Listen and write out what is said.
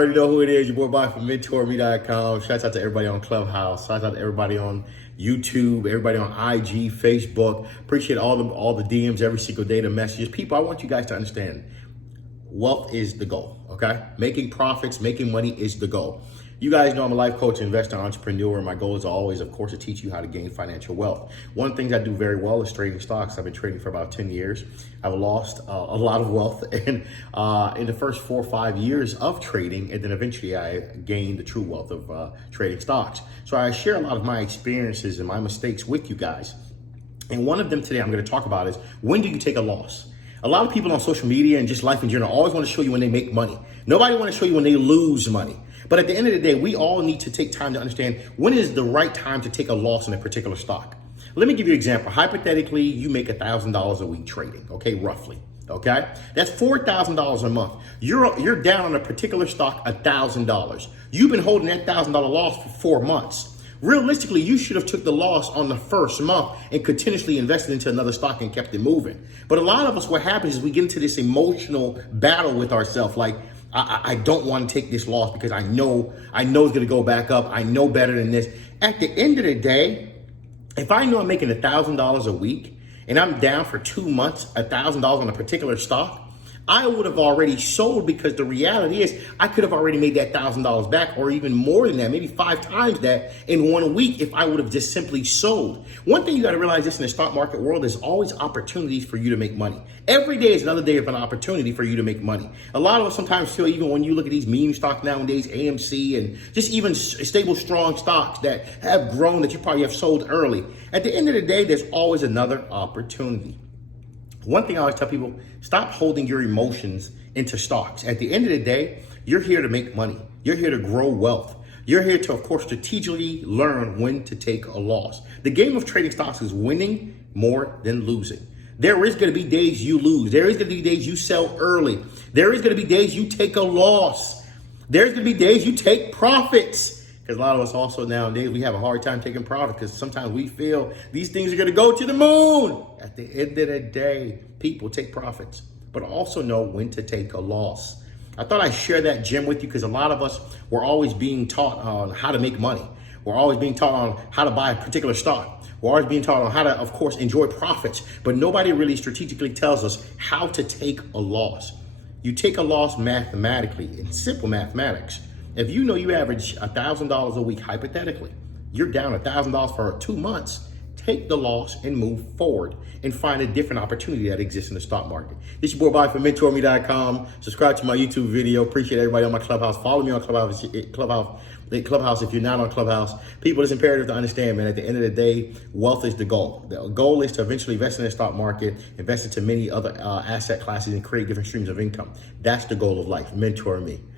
already know who it is. Your boy Bobby from Mentourme.com. Shouts out to everybody on Clubhouse. Shouts out to everybody on YouTube, everybody on IG, Facebook. Appreciate all the DMs every single day, the messages. People, I want you guys to understand, wealth is the goal, okay? Making profits, making money is the goal. You guys know I'm a life coach, investor, entrepreneur. My goal is always, of course, to teach you how to gain financial wealth. One of the things I do very well is trading stocks. I've been trading for about 10 years. I've lost a lot of wealth in the first 4 or 5 years of trading, and then eventually I gained the true wealth of trading stocks. So I share a lot of my experiences and my mistakes with you guys. And one of them today I'm going to talk about is, when do you take a loss? A lot of people on social media and just life in general always want to show you when they make money. Nobody want to show you when they lose money. But at the end of the day, we all need to take time to understand when is the right time to take a loss in a particular stock. Let me give you an example. Hypothetically, you make $1,000 a week trading, okay, roughly, okay? That's $4,000 a month. You're down on a particular stock $1,000. You've been holding that $1,000 loss for 4 months. Realistically, you should have took the loss on the first month and continuously invested into another stock and kept it moving. But a lot of us, what happens is we get into this emotional battle with ourselves, like, I don't want to take this loss because I know it's going to go back up. I know better than this. At the end of the day, if I know I'm making $1,000 a week and I'm down for 2 months, $1,000 on a particular stock, I would have already sold, because the reality is I could have already made that $1,000 back, or even more than that, maybe 5 times that in 1 week if I would have just simply sold. One thing you got to realize, this in the stock market world, there's always opportunities for you to make money. Every day is another day of an opportunity for you to make money. A lot of us sometimes feel, even when you look at these meme stocks nowadays, AMC, and just even stable, strong stocks that have grown that you probably have sold early. At the end of the day, there's always another opportunity. One thing I always tell people, stop holding your emotions into stocks. At the end of the day, you're here to make money. You're here to grow wealth. You're here to, of course, strategically learn when to take a loss. The game of trading stocks is winning more than losing. There is going to be days you lose. There is going to be days you sell early. There is going to be days you take a loss. There's going to be days you take profits. Because a lot of us also nowadays, we have a hard time taking profit, because sometimes we feel these things are going to go to the moon. At the end of the day, people take profits, but also know when to take a loss. I thought I'd share that gem with you, because a lot of us, we're always being taught on how to make money. We're always being taught on how to buy a particular stock. We're always being taught on how to, of course, enjoy profits, but nobody really strategically tells us how to take a loss. You take a loss mathematically, in simple mathematics. If you know you average $1,000 a week, hypothetically, you're down $1,000 for 2 months, take the loss and move forward and find a different opportunity that exists in the stock market. This is your boy Bobby from Mentourme.com. Subscribe to my YouTube video. Appreciate everybody on my Clubhouse. Follow me on Clubhouse if you're not on Clubhouse. People, it's imperative to understand, man, at the end of the day, wealth is the goal. The goal is to eventually invest in the stock market, invest into many other asset classes, and create different streams of income. That's the goal of life. Mentor me.